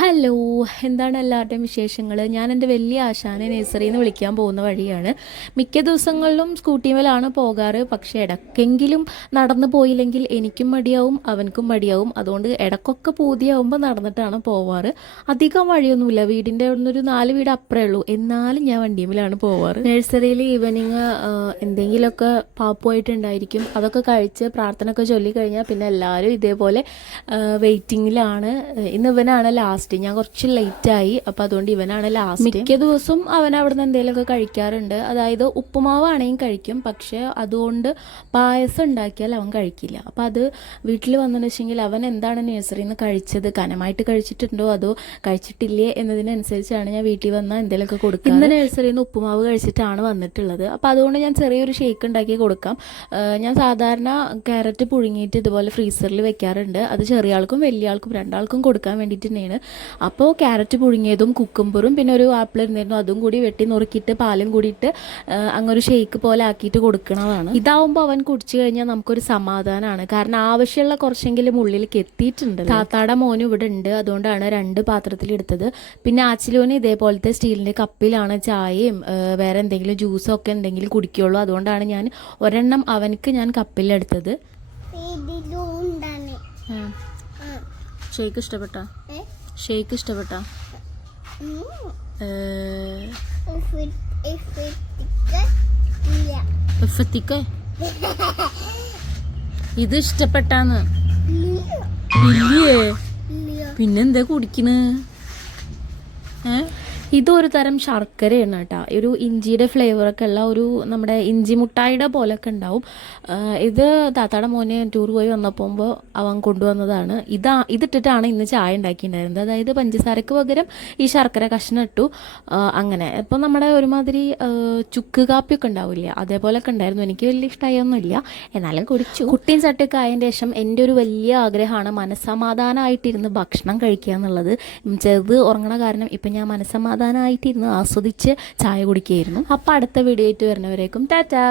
Hello, എന്താണ് എല്ലാവരുടെയും വിശേഷങ്ങൾ? ഞാൻ എൻ്റെ വലിയ ആശാനെ നഴ്സറിയിൽ നിന്ന് വിളിക്കാൻ പോകുന്ന വഴിയാണ്. മിക്ക ദിവസങ്ങളിലും സ്കൂട്ടിമേലാണ് പോകാറ്. പക്ഷേ ഇടയ്ക്കെങ്കിലും നടന്നു പോയില്ലെങ്കിൽ എനിക്കും മടിയാവും, അവനക്കും മടിയാവും. അതുകൊണ്ട് ഇടയ്ക്കൊക്കെ പൂതിയാവുമ്പോൾ നടന്നിട്ടാണ് പോവാറ്. അധികം വഴിയൊന്നുമില്ല, വീടിൻ്റെ അവിടെ നിന്നൊരു 4 വീട് അപ്പുറമേ ഉള്ളൂ. എന്നാലും ഞാൻ വണ്ടിയുമേലാണ് പോവാറ്. നഴ്സറിയിൽ ഈവനിങ് എന്തെങ്കിലുമൊക്കെ പാപ്പുമായിട്ടുണ്ടായിരിക്കും. അതൊക്കെ കഴിച്ച് പ്രാർത്ഥന ഒക്കെ ചൊല്ലിക്കഴിഞ്ഞാൽ പിന്നെ എല്ലാവരും ഇതേപോലെ വെയിറ്റിങ്ങിലാണ്. ഇന്ന് ഇവനാണ് ലാസ്റ്റ്. ഞാൻ കുറച്ച് ലേറ്റായി, അപ്പോൾ അതുകൊണ്ട് ഇവനാണ് ലാസ്റ്റ്. മിക്ക ദിവസവും അവൻ അവിടെ നിന്ന് എന്തെങ്കിലുമൊക്കെ കഴിക്കാറുണ്ട്. അതായത് ഉപ്പുമാവാണെങ്കിൽ കഴിക്കും, പക്ഷേ അതുകൊണ്ട് പായസം ഉണ്ടാക്കിയാൽ അവൻ കഴിക്കില്ല. അപ്പോൾ അത് വീട്ടിൽ വന്നെന്ന് വെച്ചെങ്കിൽ അവൻ എന്താണ് നഴ്സറിയിൽ നിന്ന് കഴിച്ചത്, കനമായിട്ട് കഴിച്ചിട്ടുണ്ടോ അതോ കഴിച്ചിട്ടില്ലേ എന്നതിനനുസരിച്ചാണ് ഞാൻ വീട്ടിൽ വന്നാൽ എന്തെങ്കിലുമൊക്കെ കൊടുക്കുക. ഇന്ന് നഴ്സറിയിൽ നിന്ന് ഉപ്പുമാവ് കഴിച്ചിട്ടാണ് വന്നിട്ടുള്ളത്. അപ്പോൾ അതുകൊണ്ട് ഞാൻ ചെറിയൊരു ഷേക്ക് ഉണ്ടാക്കി കൊടുക്കാം. ഞാൻ സാധാരണ ക്യാരറ്റ് പുഴുങ്ങിയിട്ട് ഇതുപോലെ ഫ്രീസറിൽ വെക്കാറുണ്ട്. അത് ചെറിയ ആൾക്കും വലിയ ആൾക്കും രണ്ടാൾക്കും കൊടുക്കാൻ വേണ്ടിയിട്ട് തന്നെയാണ്. അപ്പോൾ ക്യാരറ്റ് പുഴുങ്ങിയതും കുക്കുംബറും പിന്നെ ഒരു ആപ്പിൾ ഇരുന്നായിരുന്നു, അതും കൂടി വെട്ടി നുറുക്കിയിട്ട് പാലും കൂടിയിട്ട് അങ്ങൊരു ഷേക്ക് പോലെ ആക്കിയിട്ട് കൊടുക്കണതാണ്. ഇതാവുമ്പോൾ അവൻ കുടിച്ചു കഴിഞ്ഞാൽ നമുക്കൊരു സമാധാനമാണ്. കാരണം ആവശ്യമുള്ള കുറച്ചെങ്കിലും ഉള്ളിലേക്ക് എത്തിയിട്ടുണ്ട്. താത്താടെ മോനും ഇവിടെ ഉണ്ട്, അതുകൊണ്ടാണ് 2 പാത്രത്തിലെടുത്തത്. പിന്നെ ആച്ചിലോന് ഇതേപോലത്തെ സ്റ്റീലിൻ്റെ കപ്പിലാണ് ചായയും വേറെ എന്തെങ്കിലും ജ്യൂസോ ഒക്കെ എന്തെങ്കിലും കുടിക്കുകയുള്ളൂ. അതുകൊണ്ടാണ് ഞാൻ ഒരെണ്ണം അവനക്ക് ഞാൻ കപ്പിലെടുത്തത്. ഷേക്ക് ഇഷ്ടപ്പെട്ടോ? ഷേക്ക് ഇഷ്ടപ്പെട്ടോ? ഇത് ഇഷ്ടപ്പെട്ടാന്ന്? ഇല്ലേ, പിന്നെന്താ കുടിക്കണ്? ഇതൊരു തരം ശർക്കരയാണ് കേട്ടോ. ഒരു ഇഞ്ചിയുടെ ഫ്ലേവറൊക്കെ ഉള്ള ഒരു നമ്മുടെ ഇഞ്ചി മുട്ടായിയുടെ പോലൊക്കെ ഉണ്ടാവും. ഇത് താത്താടെ മോനെ ടൂർ പോയി വന്നപ്പോൾ അവൻ കൊണ്ടുവന്നതാണ്. ഇതിട്ടിട്ടാണ് ഇന്ന് ചായ ഉണ്ടാക്കിയിട്ടുണ്ടായിരുന്നത്. അതായത് പഞ്ചസാരക്ക് പകരം ഈ ശർക്കര കഷ്ണം ഇട്ടു. അങ്ങനെ ഇപ്പം നമ്മുടെ ഒരുമാതിരി ചുക്ക് കാപ്പിയൊക്കെ ഉണ്ടാവില്ല, അതേപോലെയൊക്കെ ഉണ്ടായിരുന്നു. എനിക്ക് വലിയ ഇഷ്ടമായൊന്നുമില്ല, എന്നാലും കുടിച്ചു. കുട്ടിയും ചട്ടിയൊക്കെ ആയതിൻ്റെ ശേഷം എൻ്റെ ഒരു വലിയ ആഗ്രഹമാണ് മനസ്സമാധാനമായിട്ടിരുന്ന് ഭക്ഷണം കഴിക്കുക എന്നുള്ളത്. ചെറുത് ഉറങ്ങണ കാരണം ഇപ്പം ഞാൻ മനസ്സമാധാനമായിട്ടിരുന്ന് ആസ്വദിച്ച് ചായ കുടിക്കുകയായിരുന്നു. അപ്പോൾ അടുത്ത വീഡിയോ ആയിട്ട് വരുന്നവരേക്കും ടാറ്റാ.